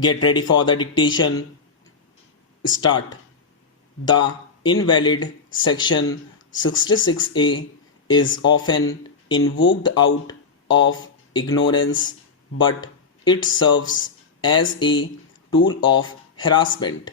Get ready for the dictation. Start. The invalid section 66A is often invoked out of ignorance, but it serves as a tool of harassment.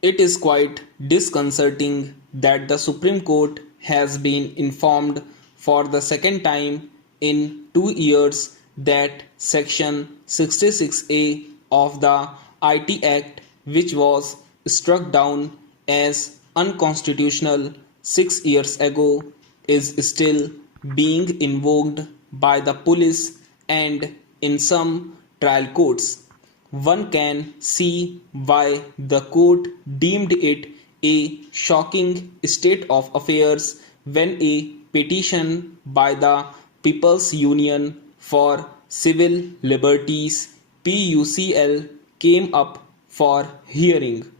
It is quite disconcerting that the Supreme Court has been informed for the second time in 2 years that Section 66A of the IT Act, which was struck down as unconstitutional 6 years ago, is still being invoked by the police and in some trial courts. One can see why the court deemed it a shocking state of affairs when a petition by the People's Union for Civil Liberties (PUCL) came up for hearing.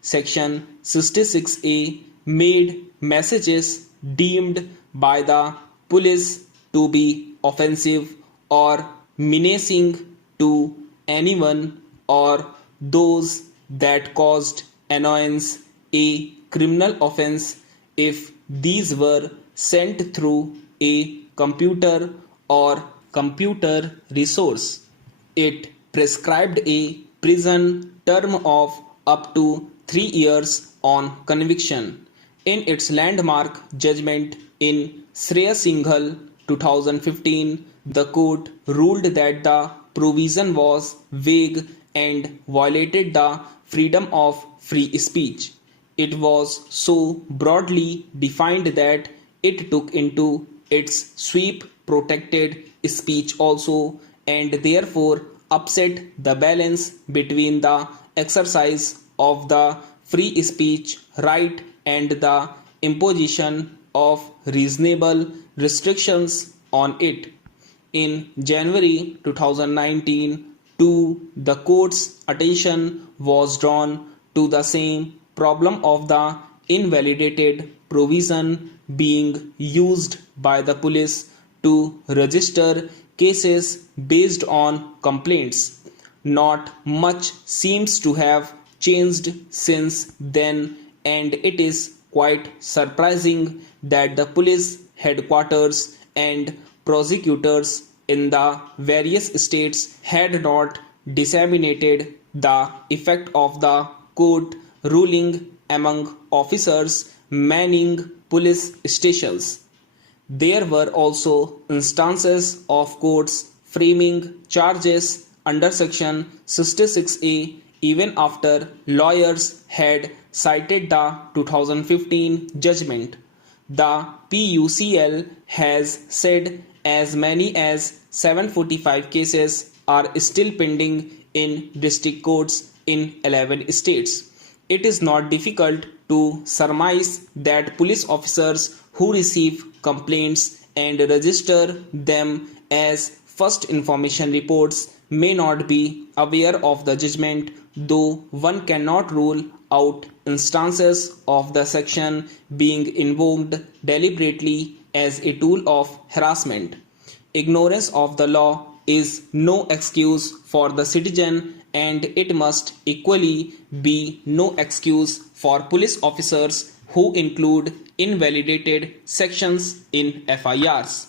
Section 66A made messages deemed by the police to be offensive or menacing to anyone or those that caused annoyance a criminal offense if these were sent through a computer or computer resource. It prescribed a prison term of up to 3 years on conviction. In its landmark judgment in Shreya Singhal 2015, the court ruled that the provision was vague and violated the freedom of free speech. It was so broadly defined that it took into its sweep protected speech also, and therefore upset the balance between the exercise of the free speech right and the imposition of reasonable restrictions on it. In January 2019, the court's attention was drawn to the same problem of the invalidated provision being used by the police to register cases based on complaints. Not much seems to have changed since then, and it is quite surprising that the police headquarters and prosecutors in the various states had not disseminated the effect of the court ruling among officers manning police stations. There were also instances of courts framing charges under Section 66A even after lawyers had cited the 2015 judgment. The PUCL has said as many as 745 cases are still pending in district courts in 11 states. It is not difficult to surmise that police officers who receive complaints and register them as first information reports may not be aware of the judgment, though one cannot rule out instances of the section being invoked deliberately as a tool of harassment. Ignorance of the law is no excuse for the citizen, and it must equally be no excuse for police officers who include invalidated sections in FIRs.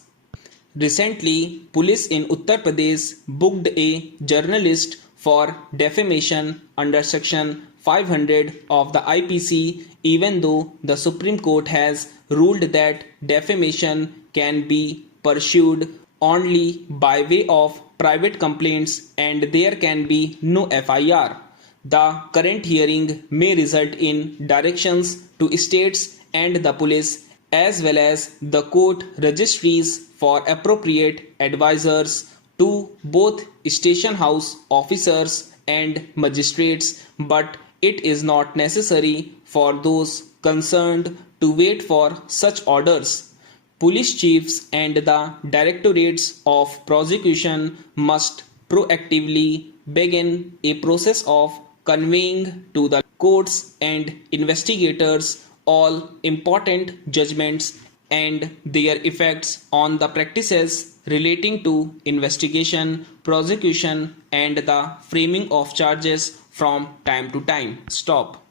Recently, police in Uttar Pradesh booked a journalist for defamation under Section 500 of the IPC, even though the Supreme Court has ruled that defamation can be pursued only by way of private complaints and there can be no FIR. The current hearing may result in directions to states and the police as well as the court registries for appropriate advisors to both station house officers and magistrates, but it is not necessary for those concerned to wait for such orders. Police chiefs and the directorates of prosecution must proactively begin a process of conveying to the courts and investigators all important judgments and their effects on the practices relating to investigation, prosecution, and the framing of charges from time to time. Stop.